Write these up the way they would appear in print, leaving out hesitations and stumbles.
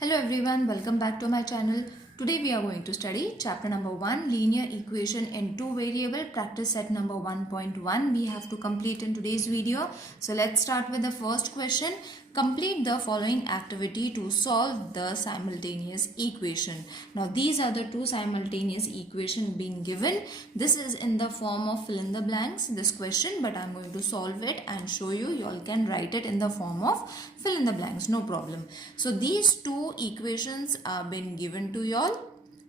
Hello everyone, welcome back to my channel. Today we are going to study chapter number 1, linear equation in two variable, practice set number 1.1. We have to complete in today's video. So let's start with the first question. Complete the following activity to solve the simultaneous equation. Now these are the two simultaneous equations being given. This is in the form of fill in the blanks, this question, but I'm going to solve it and show you. You all can write it in the form of fill in the blanks, no problem. So these two equations are been given to you all.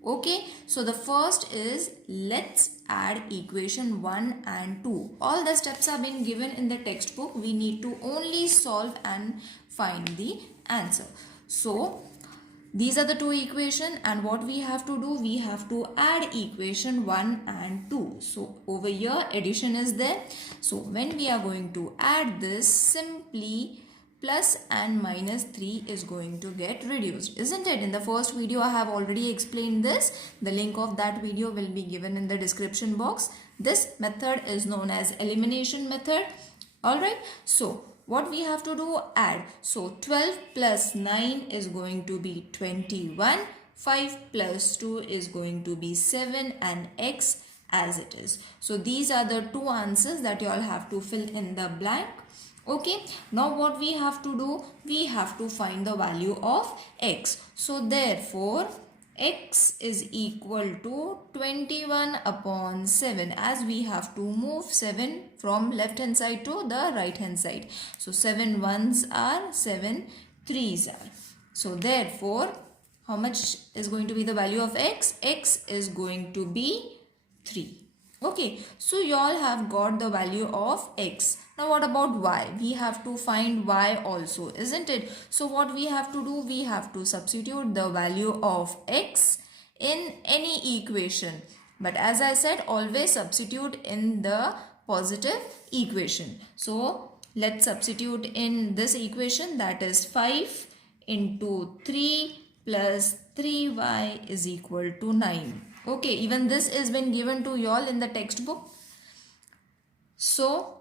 Okay, so the first is let's add equation 1 and 2. All the steps are been given in the textbook. We need to only solve and find the answer. So these are the two equations, and what we have to do, we have to add equation 1 and 2. So over here addition is there. So when we are going to add this, simply plus and minus 3 is going to get reduced, isn't it? In the first video I have already explained this. The link of that video will be given in the description box. This method is known as elimination method. Alright, so what we have to do, add. So 12 plus 9 is going to be 21. 5 plus 2 is going to be 7 and x as it is. So these are the two answers that you all have to fill in the blank. Okay, now what we have to do, we have to find the value of x. So therefore x is equal to 21 upon 7, as we have to move 7 from left hand side to the right hand side. So 7 ones are, 7 threes are. So therefore how much is going to be the value of x? X is going to be 3. Okay, so you all have got the value of x. Now what about y? We have to find y also, isn't it? So what we have to do, we have to substitute the value of x in any equation. But as I said, always substitute in the positive equation. So let's substitute in this equation, that is 5 into 3 plus 3y is equal to 9. Okay, even this has been given to you all in the textbook. So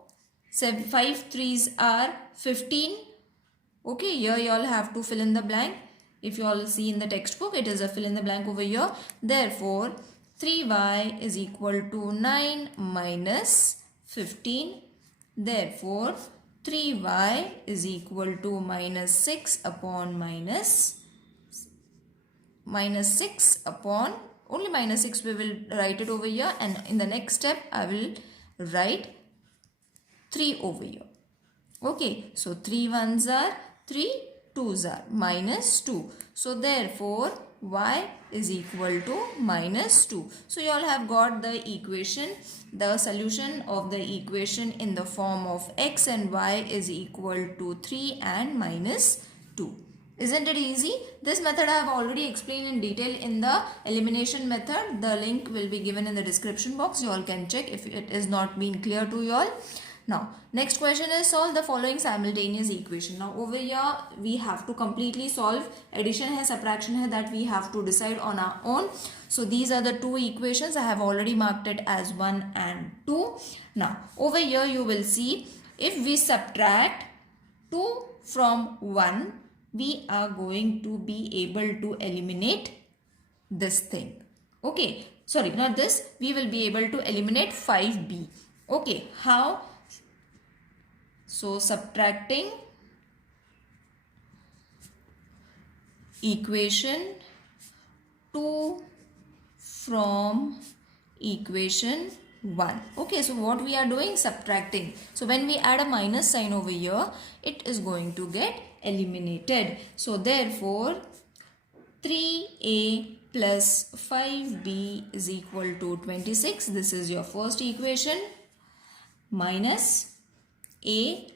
5 threes are 15. Okay, here you all have to fill in the blank. If you all see in the textbook, it is a fill in the blank over here. Therefore 3y is equal to 9 minus 15. Therefore 3y is equal to minus 6 upon minus 6 upon only minus 6 we will write it over here, and in the next step I will write 3 over here. Okay, so 3 ones are 3, 2s are minus 2. So therefore y is equal to minus 2. So you all have got the equation. The solution of the equation in the form of x and y is equal to 3 and minus 2. Isn't it easy? This method I have already explained in detail in the elimination method. The link will be given in the description box. You all can check if it is not been clear to you all. Now, next question is solve the following simultaneous equation. Now, over here we have to completely solve. Addition hai, subtraction hai, that we have to decide on our own. So, these are the two equations. I have already marked it as 1 and 2. Now, over here you will see if we subtract 2 from 1, we are going to be able to eliminate this thing. Okay, sorry, not this. We will be able to eliminate 5b. Okay, how? So subtracting equation 2 from equation 1. Okay, so what we are doing, subtracting. So when we add a minus sign over here, it is going to get eliminated. So therefore 3a plus 5b is equal to 26. This is your first equation, minus a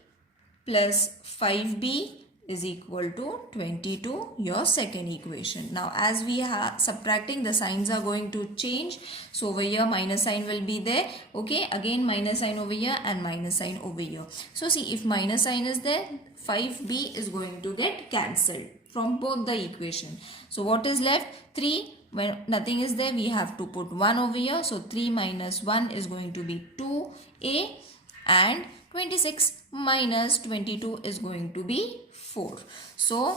plus 5b is equal to 22, your second equation. Now as we are subtracting, the signs are going to change. So over here minus sign will be there. Okay, again minus sign over here and minus sign over here. So see, if minus sign is there, 5b is going to get cancelled from both the equation. So what is left? 3. When nothing is there, we have to put 1 over here. So 3 minus 1 is going to be 2a, and 26 minus 22 is going to be 4. So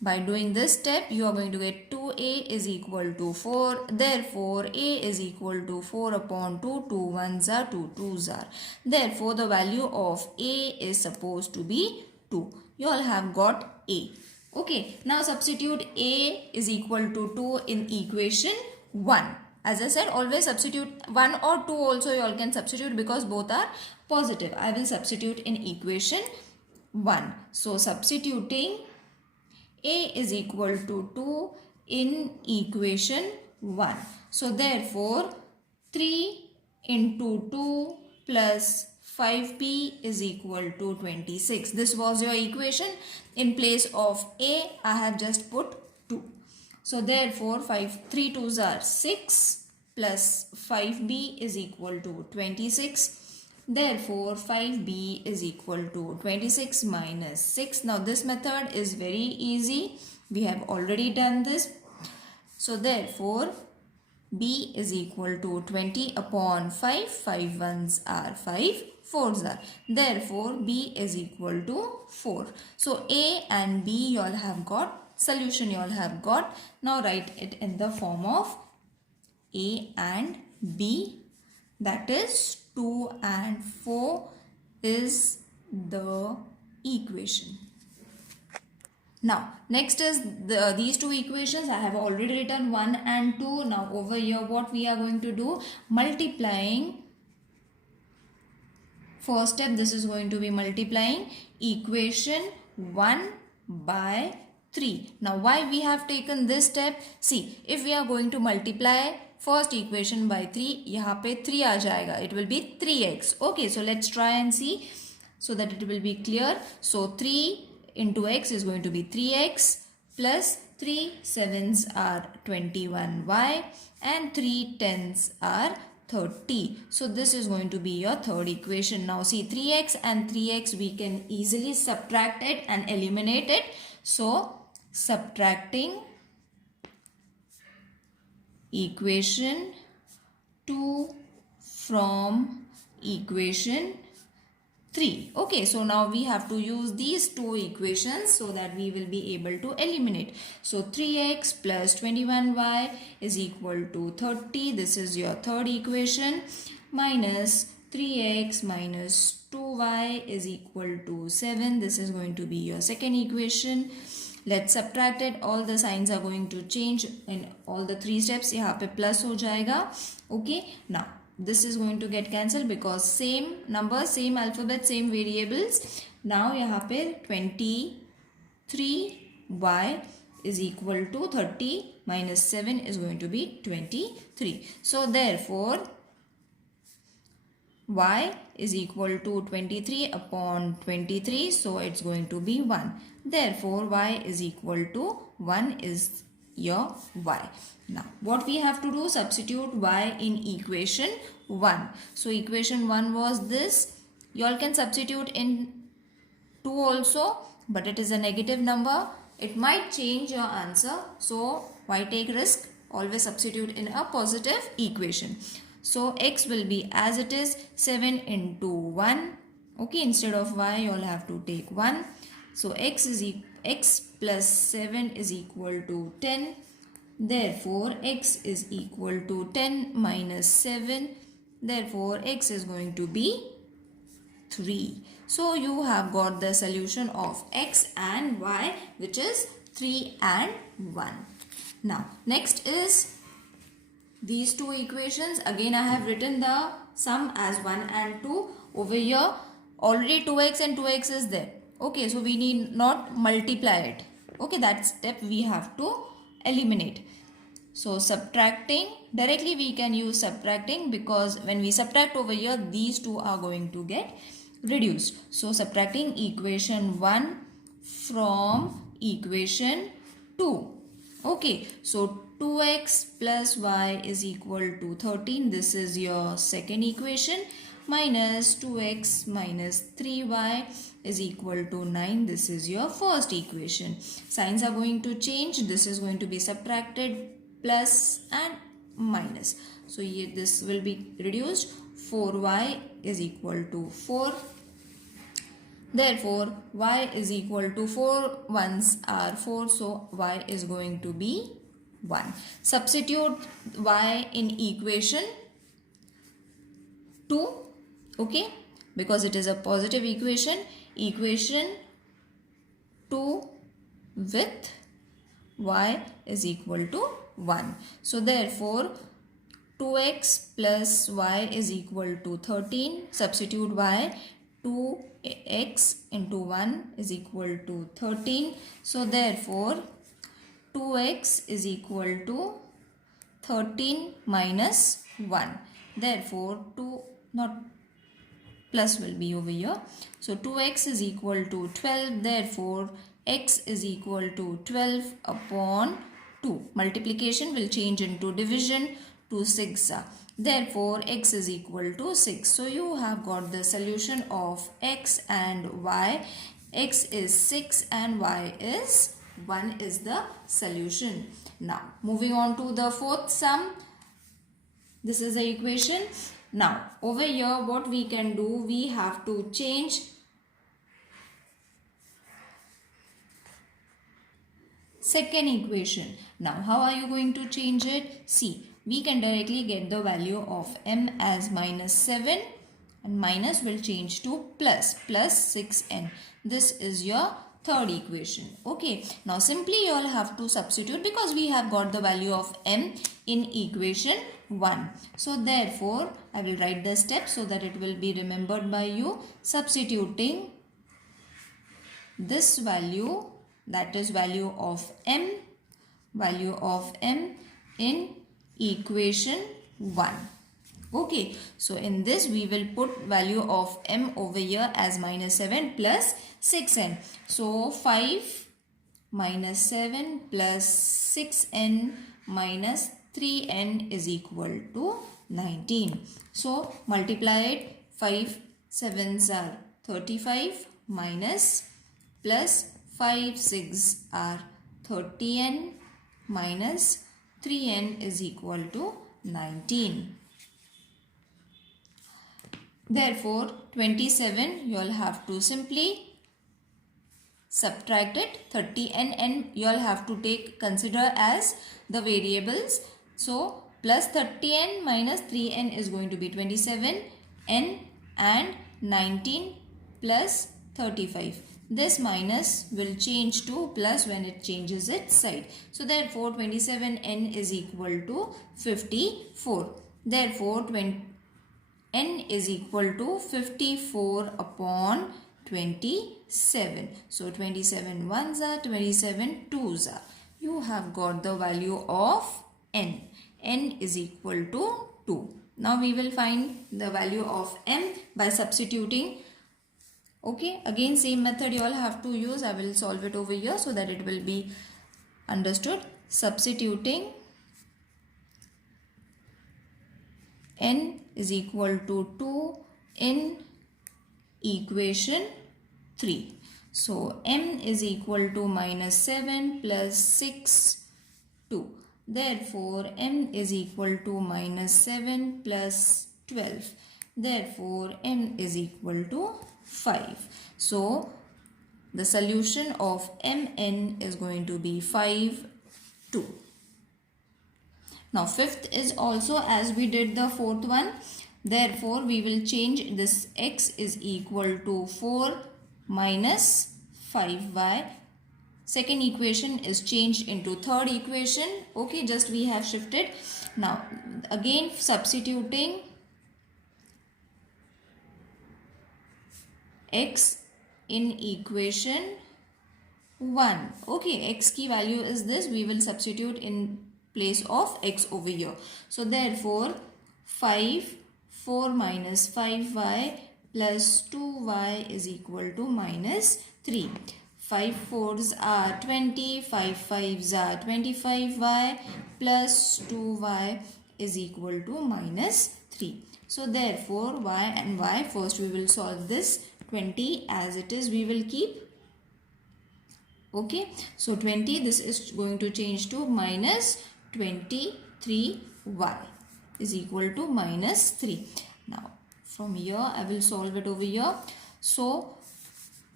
By doing this step, you are going to get 2a is equal to 4. Therefore, a is equal to 4 upon 2. 2 ones are 2 twos are. Therefore, the value of a is supposed to be 2. You all have got a. Okay, now substitute a is equal to 2 in equation 1. As I said, always substitute 1 or 2 also you all can substitute because both are positive. I will substitute in equation 1. So, substituting a is equal to 2 in equation 1. So, therefore, 3 into 2 plus 5b is equal to 26. This was your equation. In place of a, I have just put 2. So, therefore, 3 2s are 6 plus 5b is equal to 26. Therefore, 5b is equal to 26 minus 6. Now, this method is very easy. We have already done this. So, therefore, b is equal to 20 upon 5. 5 ones are 5 fours are. Therefore, b is equal to 4. So, a and b you all have got. Solution you all have got. Now, write it in the form of a and b. That is 2 and 4 is the equation. Now, next is these two equations. I have already written 1 and 2. Now, over here what we are going to do? Multiplying. First step, this is going to be multiplying equation 1 by 3. Now, why we have taken this step? See, if we are going to multiply first equation by 3, यहाँ पे 3 आ जाएगा. It will be 3x. Okay, so let's try and see so that it will be clear. So 3 into x is going to be 3x plus 3 7s are 21y and 3 10s are 30. So this is going to be your third equation. Now see, 3x and 3x we can easily subtract it and eliminate it. So subtracting equation 2 from equation 3. Okay, so now we have to use these two equations so that we will be able to eliminate. So 3x plus 21y is equal to 30. This is your third equation. Minus 3x minus 2y is equal to 7. This is going to be your second equation. Let's subtract it. All the signs are going to change in all the three steps. यहाँ पे plus हो जाएगा. Okay. Now this is going to get cancelled because same number, same alphabet, same variables. Now यहाँ पे 23y is equal to 30 minus 7 is going to be 23. So therefore y is equal to 23 upon 23. So it's going to be 1. Therefore y is equal to 1 is your y. Now what we have to do? Substitute y in equation 1. So equation 1 was this. You all can substitute in 2 also, but it is a negative number. It might change your answer. So why take risk? Always substitute in a positive equation. So x will be as it is, 7 into 1. Okay, instead of y you all have to take 1. So x plus 7 is equal to 10. Therefore x is equal to 10 minus 7. Therefore x is going to be 3. So you have got the solution of x and y, which is 3 and 1. Now next is these two equations. Again I have written the sum as 1 and 2. Over here already 2x and 2x is there. Okay, so we need not multiply it. Okay, that step we have to eliminate. So subtracting, directly we can use subtracting because when we subtract over here, these two are going to get reduced. So subtracting equation 1 from equation 2. Okay, so 2x plus y is equal to 13. This is your second equation. Minus 2x minus 3y is equal to 9. This is your first equation. Signs are going to change. This is going to be subtracted, plus and minus. So here this will be reduced. 4y is equal to 4. Therefore, y is equal to 4 ones are 4. So, y is going to be 1. Substitute y in equation 2. Okay. Because it is a positive equation. Equation 2 with y is equal to 1. So, therefore, 2x plus y is equal to 13. Substitute y. 2x into 1 is equal to 13. So, therefore, 2x is equal to 13 minus 1. Therefore, 2 not plus will be over here. So, 2x is equal to 12. Therefore, x is equal to 12 upon 2. Multiplication will change into division to 6. Therefore, x is equal to 6. So, you have got the solution of x and y. X is 6 and y is 1 is the solution. Now, moving on to the fourth sum. This is the equation. Now, over here what we can do, we have to change second equation. Now, how are you going to change it? See, we can directly get the value of m as minus 7 and minus will change to plus 6n. This is your third equation. Okay, now simply you all have to substitute because we have got the value of m in equation 1. So, therefore, I will write the steps so that it will be remembered by you. Substituting this value, that is value of m in equation 1. Okay, so in this we will put value of m over here as minus 7 plus 6n. So 5 minus 7 plus 6n minus 3n is equal to 19. So multiply it. 5 7s are 35 minus plus 5 6 are 30n minus 3n is equal to 19. Therefore, 27 you all have to simply subtract it. 30n and you all have to consider as the variables. So, plus 30n minus 3n is going to be 27n and 19 plus 35. This minus will change to plus when it changes its side. So, therefore, 27n is equal to 54. Therefore, n is equal to 54 upon 27. So, 27 ones are 27 twos are. You have got the value of n. N is equal to 2. Now, we will find the value of m by substituting. Okay, again same method you all have to use. I will solve it over here so that it will be understood. Substituting n is equal to 2 in equation 3. So, m is equal to minus 7 plus 6, 2. Therefore, m is equal to minus 7 plus 12. Therefore, m is equal to 5. So, the solution of mn is going to be 5, 2. Now, fifth is also as we did the fourth one. Therefore, we will change this x is equal to 4 minus 5y. Second equation is changed into third equation. Okay, just we have shifted. Now, again substituting x in equation 1. Okay, x key value is this. We will substitute in place of x over here. So, therefore, 4 minus 5y plus 2y is equal to minus 3. 5 4s are 20, 5 5s are 25y plus 2y is equal to minus 3. So, therefore, y and y, first we will solve this. 20 as it is we will keep. Okay, so 20, this is going to change to minus 23y is equal to minus 3. Now, from here I will solve it over here. So,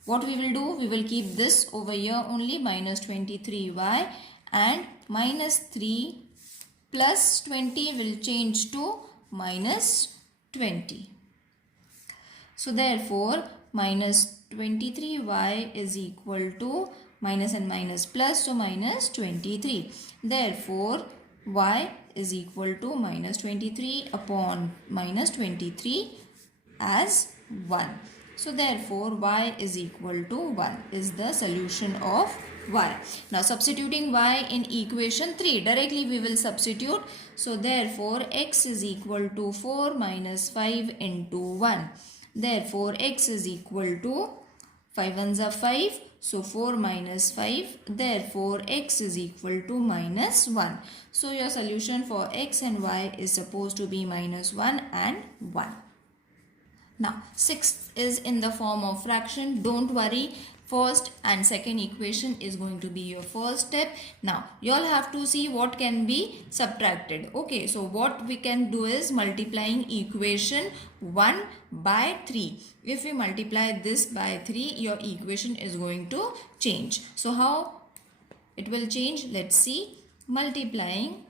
what we will do, we will keep this over here only, minus 23y, and minus 3 plus 20 will change to minus 20. So therefore minus 23y is equal to minus and minus plus, so minus 23. Therefore y is equal to minus 23 upon minus 23 as 1. So therefore y is equal to 1 is the solution of y. Now substituting y in equation 3, directly we will substitute. So therefore x is equal to 4 minus 5 into 1. Therefore x is equal to 5 ones are 5. So 4 minus 5. Therefore x is equal to minus 1. So your solution for x and y is supposed to be minus 1 and 1. Now sixth is in the form of fraction. Don't worry. First and second equation is going to be your first step. Now you all have to see what can be subtracted. Okay, so what we can do is multiplying equation 1 by 3. If we multiply this by 3, your equation is going to change. So how it will change? Let's see. Multiplying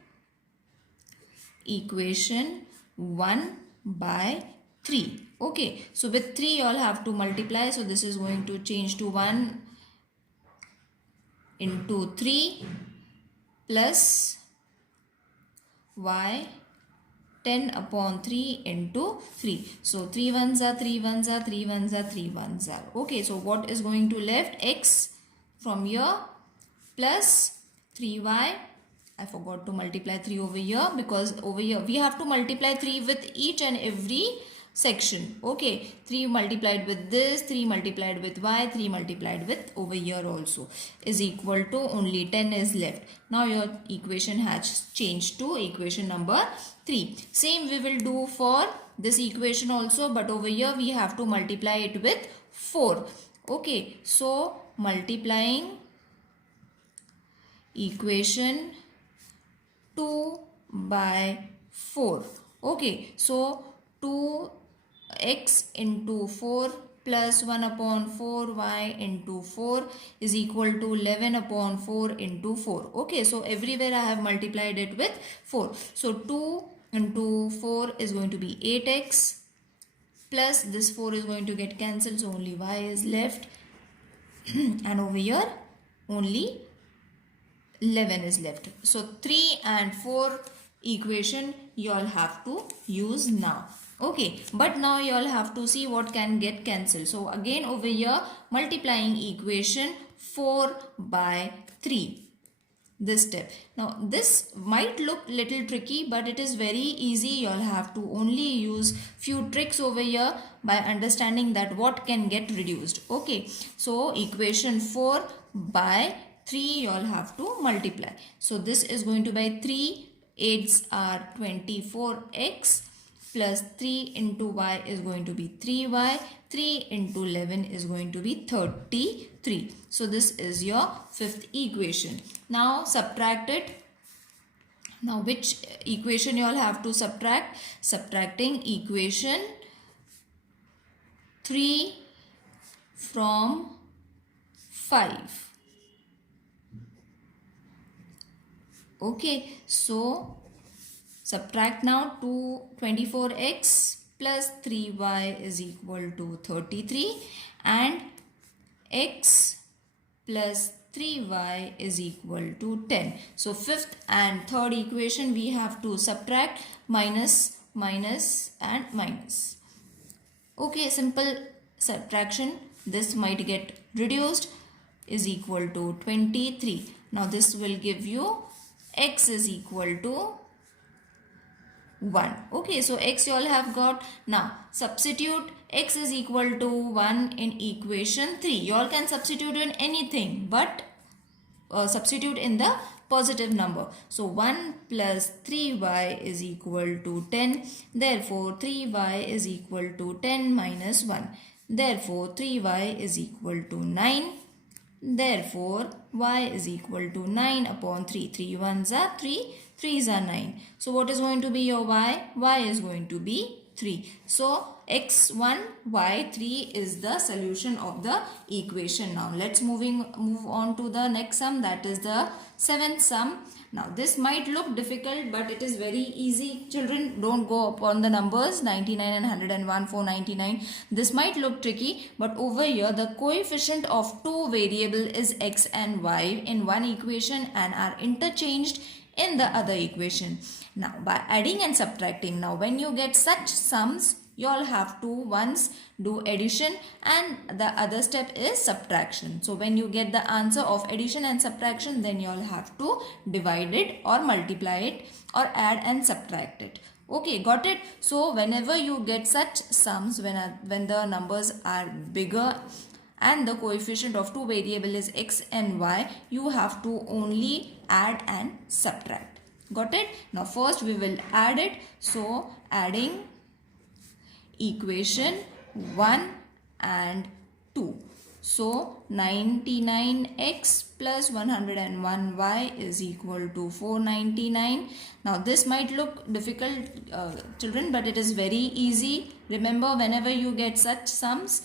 equation 1 by 3. Okay, so with 3 you all have to multiply. So this is going to change to 1 into 3 plus y 10 upon 3 into 3. So 3 ones are 3 ones are 3 ones are 3 ones are. Okay, so what is going to left? X from here plus 3y. I forgot to multiply 3 over here, because over here we have to multiply 3 with each and every section. Okay, 3 multiplied with this, 3 multiplied with y, 3 multiplied with over here also is equal to only 10 is left. Now your equation has changed to equation number 3. Same we will do for this equation also, but over here we have to multiply it with 4. Okay, so multiplying equation 2 by 4. Okay, so 2x into 4 plus 1 upon 4y into 4 is equal to 11 upon 4 into 4. Okay, so everywhere I have multiplied it with 4. So 2 into 4 is going to be 8x plus this 4 is going to get cancelled, so only y is left and over here only 11 is left. So 3 and 4 equation you all have to use now. Okay, but now you all have to see what can get cancelled. So again over here multiplying equation 4 by 3. This step. Now this might look little tricky, but it is very easy. You all have to only use few tricks over here by understanding that what can get reduced. Okay, so equation 4 by 3 you all have to multiply. So this is going to be 3 8s are 24x plus 3 into y is going to be 3y. 3 into 11 is going to be 33. So this is your fifth equation. Now subtract it. Now which equation you all have to subtract? Subtracting equation 3 from 5. Okay, so subtract now. 24x plus 3y is equal to 33 and x plus 3y is equal to 10. So fifth and third equation we have to subtract, minus, minus and minus. Okay, simple subtraction. This might get reduced is equal to 23. Now this will give you x is equal to 1. Okay, so x you all have got. Now substitute x is equal to 1 in equation 3. You all can substitute in anything, but substitute in the positive number. So 1 plus 3y is equal to 10. Therefore 3y is equal to 10 minus 1. Therefore 3y is equal to 9. Therefore y is equal to 9 upon 3. 3 ones are 3, 3s are 9. So what is going to be your y? Y is going to be 3. So x1 y3 is the solution of the equation. Now let's move on to the next sum, that is the seventh sum. Now this might look difficult, but it is very easy. Children, don't go upon the numbers 99 and 101, 499. This might look tricky, but over here the coefficient of two variable is x and y in one equation and are interchanged in the other equation. Now by adding and subtracting, now when you get such sums, you all have to once do addition and the other step is subtraction. So when you get the answer of addition and subtraction, then you all have to divide it or multiply it or add and subtract it. Okay, got it? So whenever you get such sums, when the numbers are bigger and the coefficient of two variable is x and y, you have to only add and subtract. Got it? Now first we will add it. So adding equation 1 and 2. So 99x plus 101y is equal to 499. Now this might look difficult, children, but it is very easy. Remember, whenever you get such sums,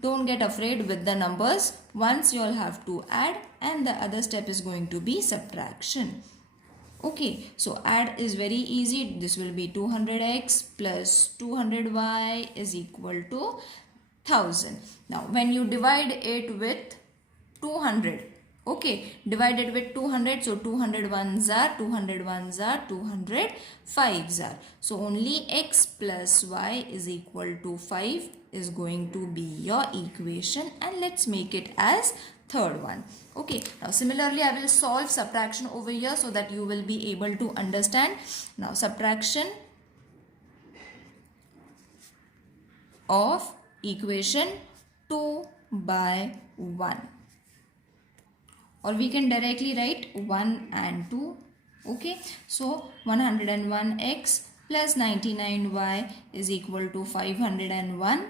don't get afraid with the numbers. Once you all have to add and the other step is going to be subtraction. Okay, so add is very easy. This will be 200x plus 200y is equal to 1000. Now when you divide it with 200, okay, divide it with 200, so 201s are 201s are 205s are. So only x plus y is equal to 5 is going to be your equation, and let's make it as third one. Okay, now similarly I will solve subtraction over here so that you will be able to understand. Now subtraction of equation 2 by 1, or we can directly write 1 and 2. Okay, so 101x plus 99y is equal to 501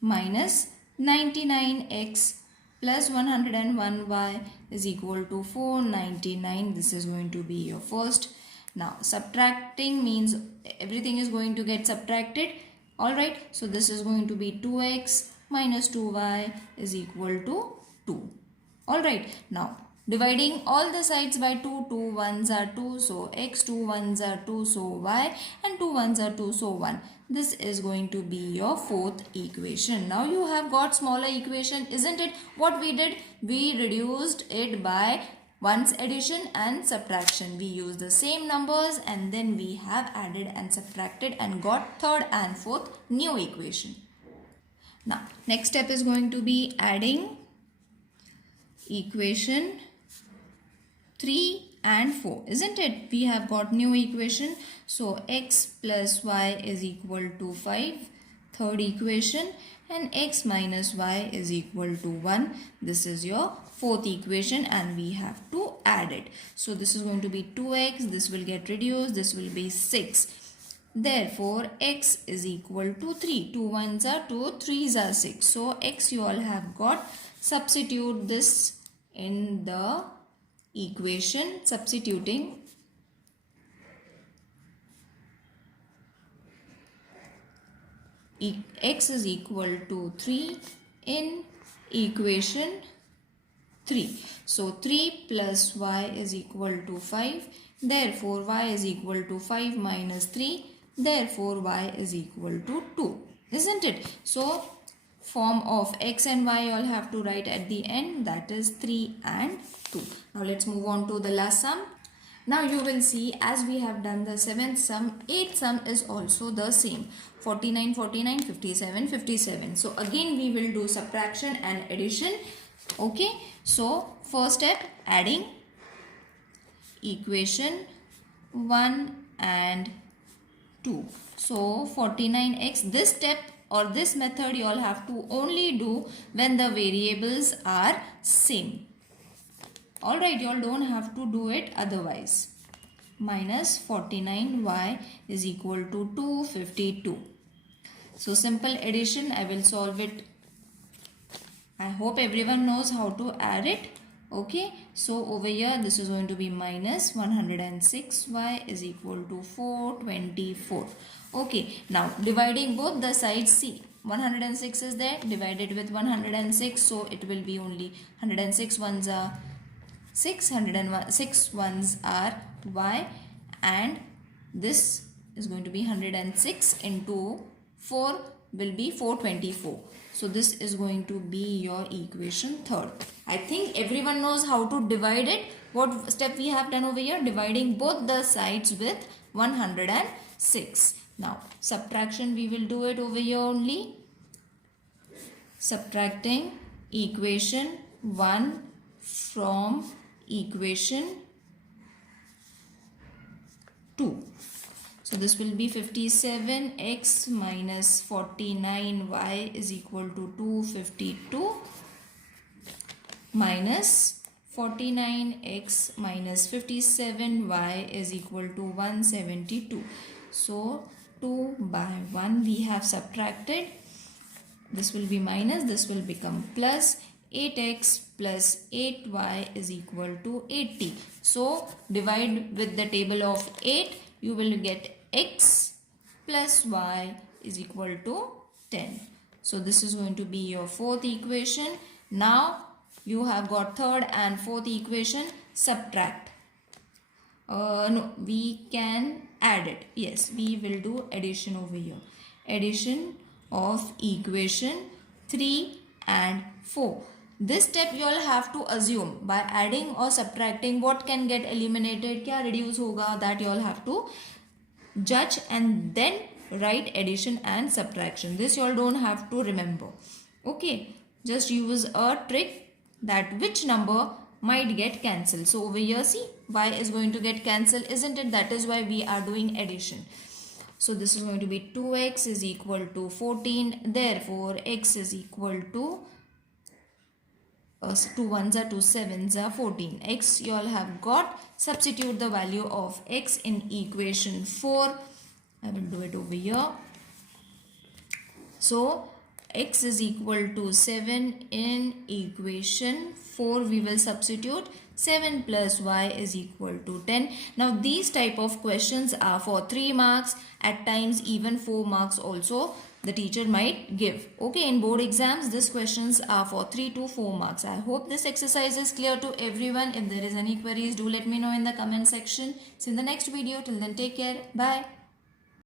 minus 99x plus 101y is equal to 499. This is going to be your first. Now subtracting means everything is going to get subtracted. Alright, so this is going to be 2x minus 2y is equal to 2. Alright, now dividing all the sides by 2, 2 1s are 2, so x, 2 1s are 2, so y, and 2 1s are 2, so 1. This is going to be your fourth equation. Now you have got smaller equation, isn't it? What we did, we reduced it by once addition and subtraction. We used the same numbers and then we have added and subtracted and got third and fourth new equation. Now next step is going to be adding equation 3 and 4, isn't it? We have got new equation. So x plus y is equal to 5, third equation, and x minus y is equal to 1. This is your fourth equation and we have to add it. So this is going to be 2x, this will get reduced, this will be 6. Therefore x is equal to 3. 2 1s are 2, 3s are 6. So x you all have got. Substitute this in the equation, substituting x is equal to 3 in equation 3. So 3 plus y is equal to 5. Therefore y is equal to 5 minus 3. Therefore y is equal to 2. Isn't it? So form of x and y all have to write at the end, that is 3 and 2. Now let's move on to the last sum. Now you will see, as we have done the 7th sum, 8th sum is also the same. 49, 49, 57, 57. So again we will do subtraction and addition. Okay, so first step, adding equation 1 and 2. So 49x, this step or this method you all have to only do when the variables are same. Alright, you all don't have to do it otherwise. Minus 49y is equal to 252. So simple addition, I will solve it. I hope everyone knows how to add it. Okay, so over here this is going to be minus 106y is equal to 424. Okay, now dividing both the sides, see 106 is there, divided with 106, so it will be only 106 ones are 606 ones are y, and this is going to be 106 into 4 will be 424. So this is going to be your equation third. I think everyone knows how to divide it. What step we have done over here? Dividing both the sides with 106. Now subtraction we will do it over here only. Subtracting equation 1 from equation 2. So this will be 57x minus 49y is equal to 252 minus 49x minus 57y is equal to 172. So 2 by 1 we have subtracted. This will be minus, this will become plus. 8x plus 8y is equal to 80. So divide with the table of 8, you will get x plus y is equal to 10. So this is going to be your fourth equation. Now you have got third and fourth equation. Subtract. No, we can add it. Yes, we will do addition over here. Addition of equation 3 and 4. This step you all have to assume by adding or subtracting what can get eliminated, kya reduce hoga, that you all have to judge and then write addition and subtraction. This you all don't have to remember. Okay, just use a trick that which number might get cancelled. So over here see, y is going to get cancelled, isn't it? That is why we are doing addition. So this is going to be 2x is equal to 14. Therefore x is equal to 2 1s are 2 7s are 14. X you all have got. Substitute the value of x in equation 4. I will do it over here. So x is equal to 7 in equation 4. We will substitute 7 plus y is equal to 10. Now these type of questions are for 3 marks. At times even 4 marks also the teacher might give. Okay, in board exams these questions are for 3 to 4 marks. I hope this exercise is clear to everyone. If there is any queries, do let me know in the comment section. See you in the next video. Till then, take care. Bye.